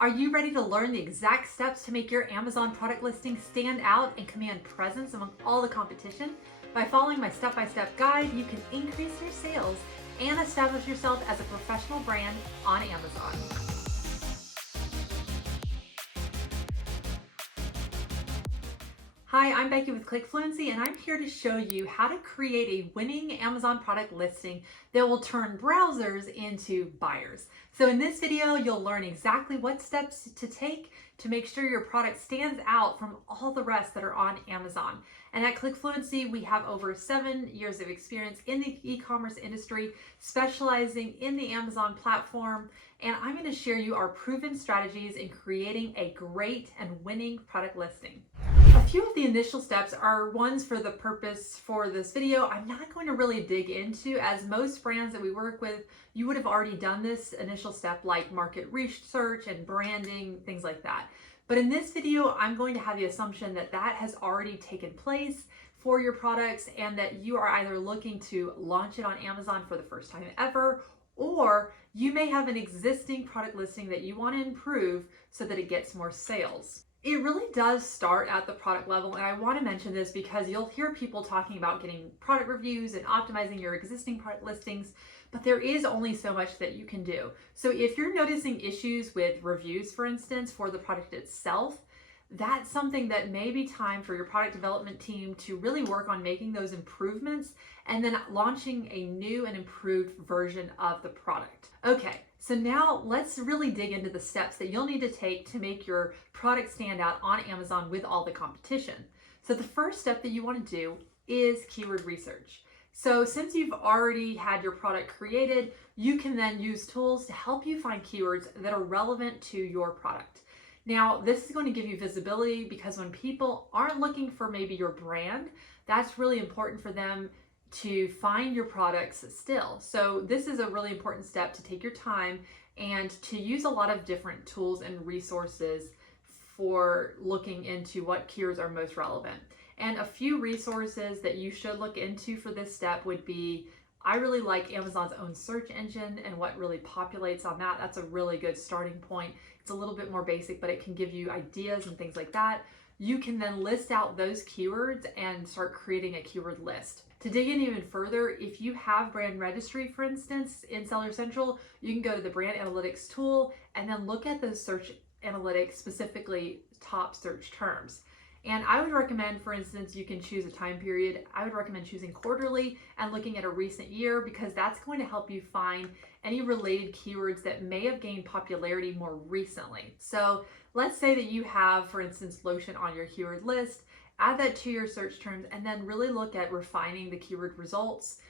Are you ready to learn the exact steps to make your Amazon product listing stand out and command presence among all the competition? By following my step-by-step guide, you can increase your sales and establish yourself as a professional brand on Amazon. Hi, I'm Becky with ClickFluency, and I'm here to show you how to create a winning Amazon product listing that will turn browsers into buyers. So in this video, you'll learn exactly what steps to take to make sure your product stands out from all the rest that are on Amazon. And at ClickFluency, we have over 7 years of experience in the e-commerce industry, specializing in the Amazon platform. And I'm going to share you our proven strategies in creating a great and winning product listing. A few of the initial steps are ones for the purpose for this video I'm not going to really dig into, as most brands that we work with, you would have already done this initial step like market research and branding, things like that. But in this video, I'm going to have the assumption that that has already taken place for your products and that you are either looking to launch it on Amazon for the first time ever, or you may have an existing product listing that you want to improve so that it gets more sales. It really does start at the product level, and I want to mention this because you'll hear people talking about getting product reviews and optimizing your existing product listings, but there is only so much that you can do. So if you're noticing issues with reviews, for instance, for the product itself, that's something that may be time for your product development team to really work on making those improvements and then launching a new and improved version of the product. Okay, so now let's really dig into the steps that you'll need to take to make your product stand out on Amazon with all the competition. So the first step that you want to do is keyword research. So since you've already had your product created, you can then use tools to help you find keywords that are relevant to your product. Now, this is going to give you visibility because when people aren't looking for maybe your brand, that's really important for them to find your products still. So this is a really important step to take your time and to use a lot of different tools and resources for looking into what keywords are most relevant. And a few resources that you should look into for this step would be, I really like Amazon's own search engine and what really populates on that. That's a really good starting point. It's a little bit more basic, but it can give you ideas and things like that. You can then list out those keywords and start creating a keyword list. To dig in even further, if you have brand registry, for instance, in Seller Central, you can go to the brand analytics tool and then look at those search analytics, specifically top search terms. And I would recommend, for instance, you can choose a time period. I would recommend choosing quarterly and looking at a recent year because that's going to help you find any related keywords that may have gained popularity more recently. So let's say that you have, for instance, lotion on your keyword list, add that to your search terms, and then really look at refining the keyword results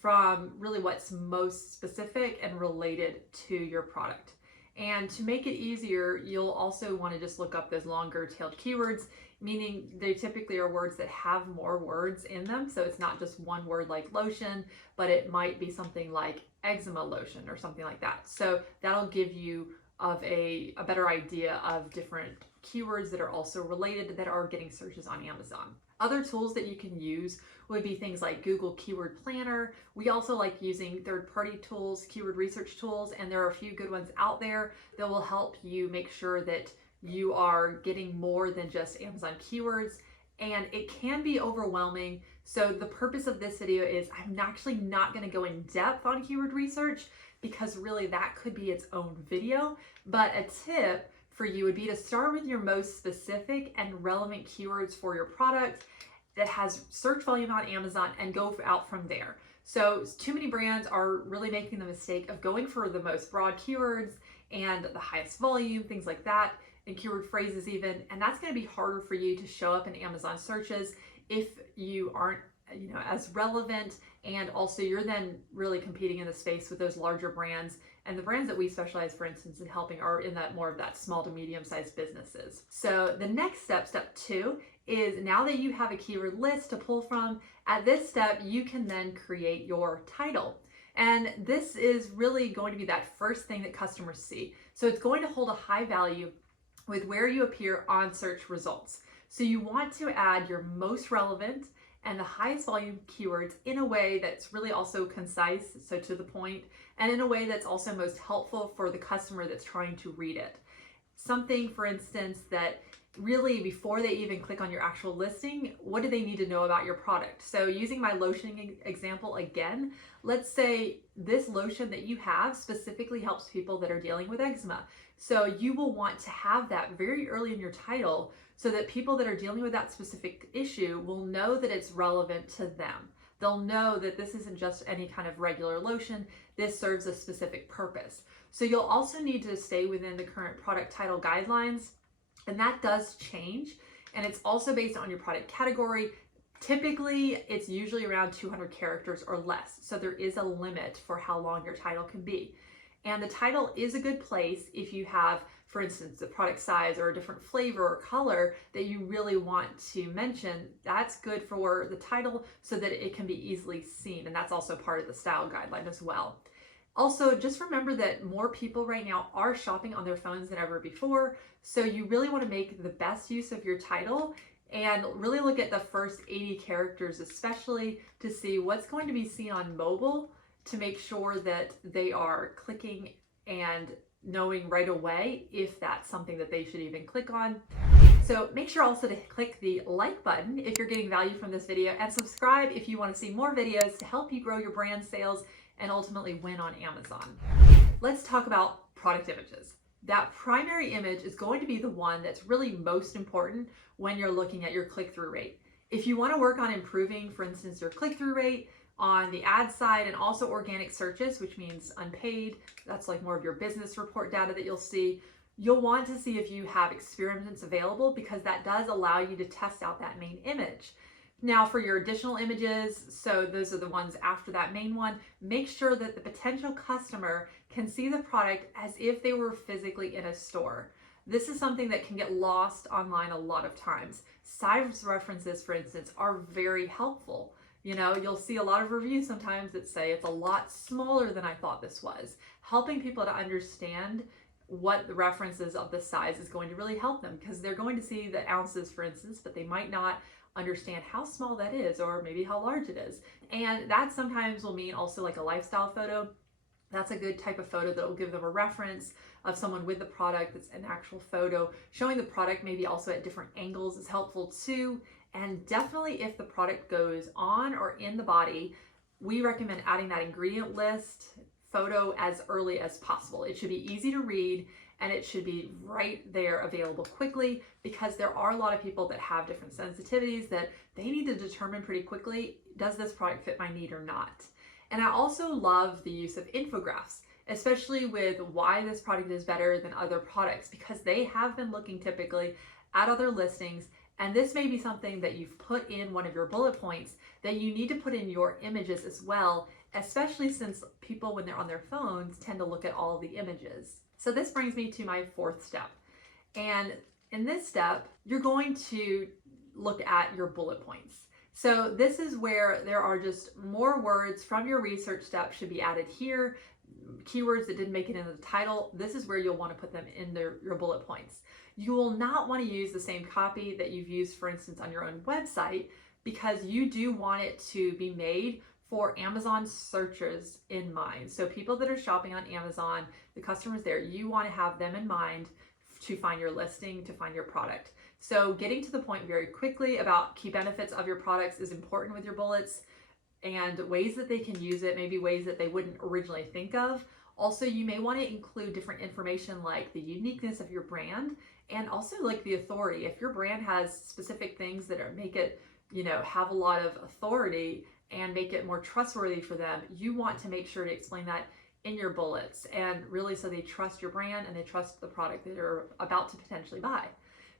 from really what's most specific and related to your product. And to make it easier, you'll also want to just look up those longer tailed keywords, meaning they typically are words that have more words in them. So it's not just one word like lotion, but it might be something like eczema lotion or something like that. So that'll give you a better idea of different keywords that are also related that are getting searches on Amazon. Other tools that you can use would be things like Google Keyword Planner. We also like using third-party tools, keyword research tools, and there are a few good ones out there that will help you make sure that you are getting more than just Amazon keywords. And it can be overwhelming. So the purpose of this video is I'm actually not going to go in depth on keyword research because really that could be its own video. But a tip for you would be to start with your most specific and relevant keywords for your product that has search volume on Amazon and go out from there. So too many brands are really making the mistake of going for the most broad keywords and the highest volume, things like that, and keyword phrases even, and that's going to be harder for you to show up in Amazon searches if you aren't as relevant, and also you're then really competing in the space with those larger brands, and the brands that we specialize, for instance, in helping are in that more of that small to medium-sized businesses. So the next step, step 2, is now that you have a keyword list to pull from, at this step you can then create your title. And this is really going to be that first thing that customers see. So it's going to hold a high value with where you appear on search results. So you want to add your most relevant and the highest volume keywords in a way that's really also concise, so to the point, and in a way that's also most helpful for the customer that's trying to read it. something, for instance, that really before they even click on your actual listing, what do they need to know about your product? So using my lotion example again, let's say this lotion that you have specifically helps people that are dealing with eczema. So you will want to have that very early in your title so that people that are dealing with that specific issue will know that it's relevant to them. They'll know that this isn't just any kind of regular lotion. This serves a specific purpose. So you'll also need to stay within the current product title guidelines. And that does change, and it's also based on your product category. Typically, it's usually around 200 characters or less, so there is a limit for how long your title can be. And the title is a good place if you have, for instance, a product size or a different flavor or color that you really want to mention. That's good for the title so that it can be easily seen, and that's also part of the style guideline as well. Also, just remember that more people right now are shopping on their phones than ever before. So you really want to make the best use of your title and really look at the first 80 characters, especially to see what's going to be seen on mobile to make sure that they are clicking and knowing right away if that's something that they should even click on. So make sure also to click the like button if you're getting value from this video, and subscribe if you want to see more videos to help you grow your brand sales and ultimately win on Amazon. Let's talk about product images. That primary image is going to be the one that's really most important when you're looking at your click-through rate. If you want to work on improving, for instance, your click-through rate on the ad side and also organic searches, which means unpaid, that's like more of your business report data that you'll see, you'll want to see if you have experiments available, because that does allow you to test out that main image. Now for your additional images, so those are the ones after that main one, make sure that the potential customer can see the product as if they were physically in a store. This is something that can get lost online a lot of times. Size references, for instance, are very helpful. You know, you'll see a lot of reviews sometimes that say it's a lot smaller than I thought this was. Helping people to understand what the references of the size is going to really help them, because they're going to see the ounces, for instance, but they might not understand how small that is or maybe how large it is. And that sometimes will mean also like a lifestyle photo. That's a good type of photo that will give them a reference of someone with the product. That's an actual photo. Showing the product maybe also at different angles is helpful too. And definitely if the product goes on or in the body, we recommend adding that ingredient list photo as early as possible. It should be easy to read, and it should be right there available quickly, because there are a lot of people that have different sensitivities that they need to determine pretty quickly, does this product fit my need or not? And I also love the use of infographics, especially with why this product is better than other products, because they have been looking typically at other listings, and this may be something that you've put in one of your bullet points that you need to put in your images as well, especially since people, when they're on their phones, tend to look at all the images. So this brings me to my fourth step. And in this step, you're going to look at your bullet points. So this is where there are just more words from your research step should be added here. Keywords that didn't make it into the title, this is where you'll want to put them in your bullet points. You will not want to use the same copy that you've used, for instance, on your own website, because you do want it to be made for Amazon searchers in mind. So people that are shopping on Amazon, the customers there, you want to have them in mind to find your listing, to find your product. So getting to the point very quickly about key benefits of your products is important with your bullets, and ways that they can use it, maybe ways that they wouldn't originally think of. Also, you may want to include different information like the uniqueness of your brand, and also like the authority. If your brand has specific things that make it, you know, have a lot of authority and make it more trustworthy for them, you want to make sure to explain that in your bullets, and really so they trust your brand and they trust the product that you're about to potentially buy.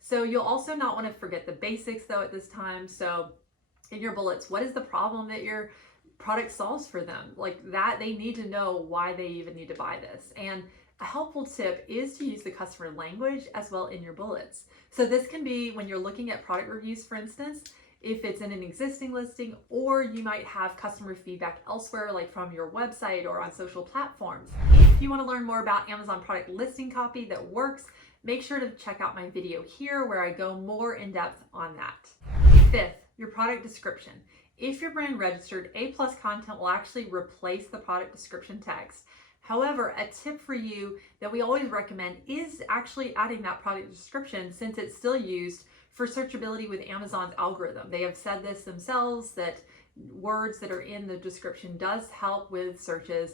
So you'll also not want to forget the basics though at this time. So in your bullets, what is the problem that your product solves for them? Like that, they need to know why they even need to buy this. And a helpful tip is to use the customer language as well in your bullets. So this can be when you're looking at product reviews, for instance, if it's in an existing listing, or you might have customer feedback elsewhere, like from your website or on social platforms. If you want to learn more about Amazon product listing copy that works, make sure to check out my video here where I go more in depth on that. Fifth, your product description. If your brand registered, A+ content will actually replace the product description text. However, a tip for you that we always recommend is actually adding that product description, since it's still used for searchability with Amazon's algorithm. They have said this themselves, that words that are in the description does help with searches.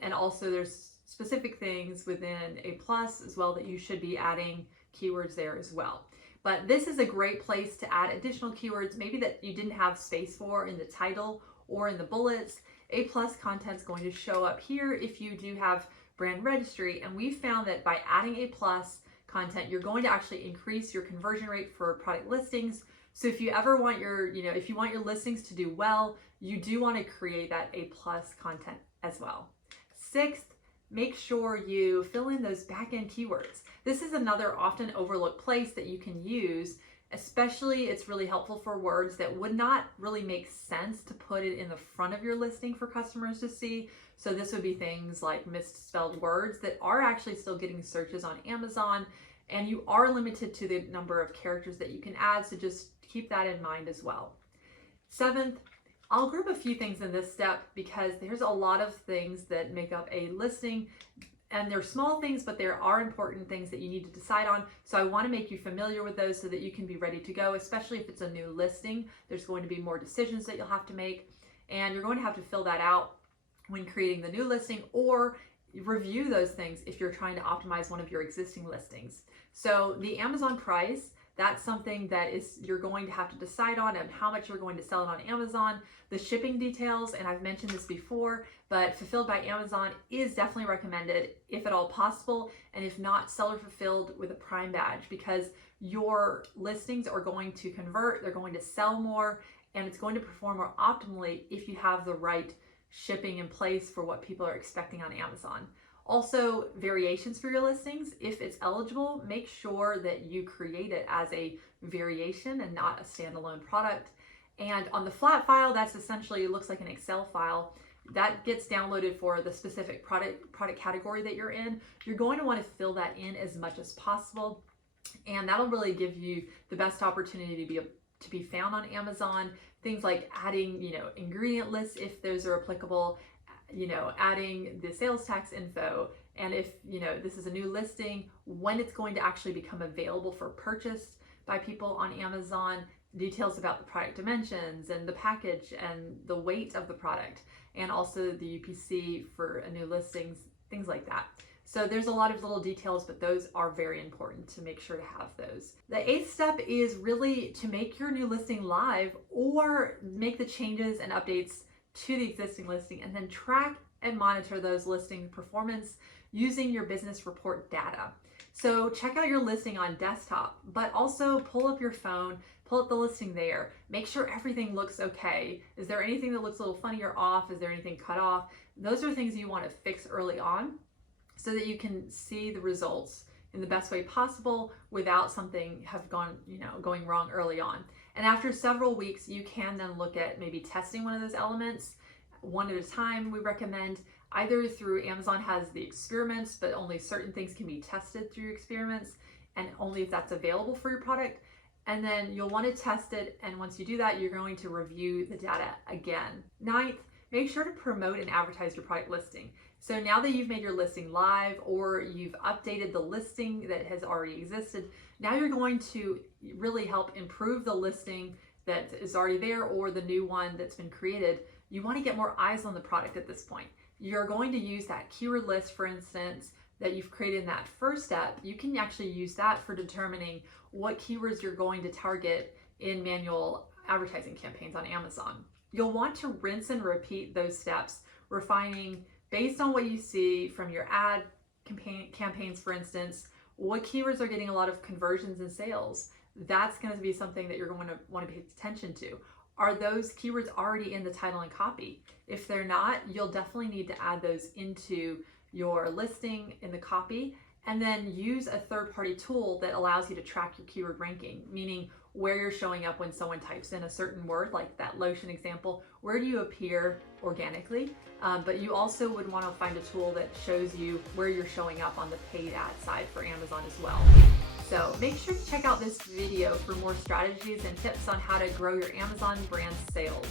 And also there's specific things within A+ as well that you should be adding keywords there as well. But this is a great place to add additional keywords, maybe that you didn't have space for in the title or in the bullets. A+ content is going to show up here if you do have brand registry. And we found that by adding A+ content, you're going to actually increase your conversion rate for product listings. So if you ever want your, if you want your listings to do well, you do want to create that A+ content as well. Sixth, make sure you fill in those back-end keywords. This is another often overlooked place that you can use. Especially, it's really helpful for words that would not really make sense to put it in the front of your listing for customers to see. So this would be things like misspelled words that are actually still getting searches on Amazon, and you are limited to the number of characters that you can add, so just keep that in mind as well. Seventh, I'll group a few things in this step because there's a lot of things that make up a listing. And they're small things, but there are important things that you need to decide on. So I want to make you familiar with those so that you can be ready to go, especially if it's a new listing. There's going to be more decisions that you'll have to make, and you're going to have to fill that out when creating the new listing, or review those things if you're trying to optimize one of your existing listings. So the Amazon price, that's something that you're going to have to decide on, and how much you're going to sell it on Amazon. The shipping details, and I've mentioned this before, but Fulfilled by Amazon is definitely recommended if at all possible, and if not, seller fulfilled with a Prime badge, because your listings are going to convert, they're going to sell more, and it's going to perform more optimally if you have the right shipping in place for what people are expecting on Amazon. Also, variations for your listings, if it's eligible, make sure that you create it as a variation and not a standalone product. And on the flat file, that's essentially, looks like an Excel file that gets downloaded for the specific product category that you're in. You're going to want to fill that in as much as possible, and that'll really give you the best opportunity to be found on Amazon. Things like adding, ingredient lists if those are applicable, adding the sales tax info, and if, this is a new listing, when it's going to actually become available for purchase by people on Amazon, details about the product dimensions and the package and the weight of the product, and also the UPC for a new listings, things like that. So there's a lot of little details, but those are very important to make sure to have those. The eighth step is really to make your new listing live, or make the changes and updates to the existing listing, and then track and monitor those listing performance using your business report data. So check out your listing on desktop, but also pull up your phone, pull up the listing there, make sure everything looks okay. Is there anything that looks a little funny or off? Is there anything cut off? Those are things you want to fix early on so that you can see the results in the best way possible without something going wrong early on. And after several weeks, you can then look at maybe testing one of those elements one at a time. We recommend either through Amazon has the experiments, but only certain things can be tested through experiments, and only if that's available for your product. And then you'll want to test it, and once you do that, you're going to review the data again. Ninth, make sure to promote and advertise your product listing. So now that you've made your listing live, or you've updated the listing that has already existed, now you're going to really help improve the listing that is already there, or the new one that's been created. You want to get more eyes on the product at this point. You're going to use that keyword list, for instance, that you've created in that first step. You can actually use that for determining what keywords you're going to target in manual advertising campaigns on Amazon. You'll want to rinse and repeat those steps, refining based on what you see from your ad campaigns, for instance, what keywords are getting a lot of conversions and sales. That's going to be something that you're going to want to pay attention to. Are those keywords already in the title and copy? If they're not, you'll definitely need to add those into your listing in the copy, and then use a third-party tool that allows you to track your keyword ranking, meaning where you're showing up when someone types in a certain word, like that lotion example. Where do you appear organically? But you also would want to find a tool that shows you where you're showing up on the paid ad side for Amazon as well. So make sure to check out this video for more strategies and tips on how to grow your Amazon brand sales.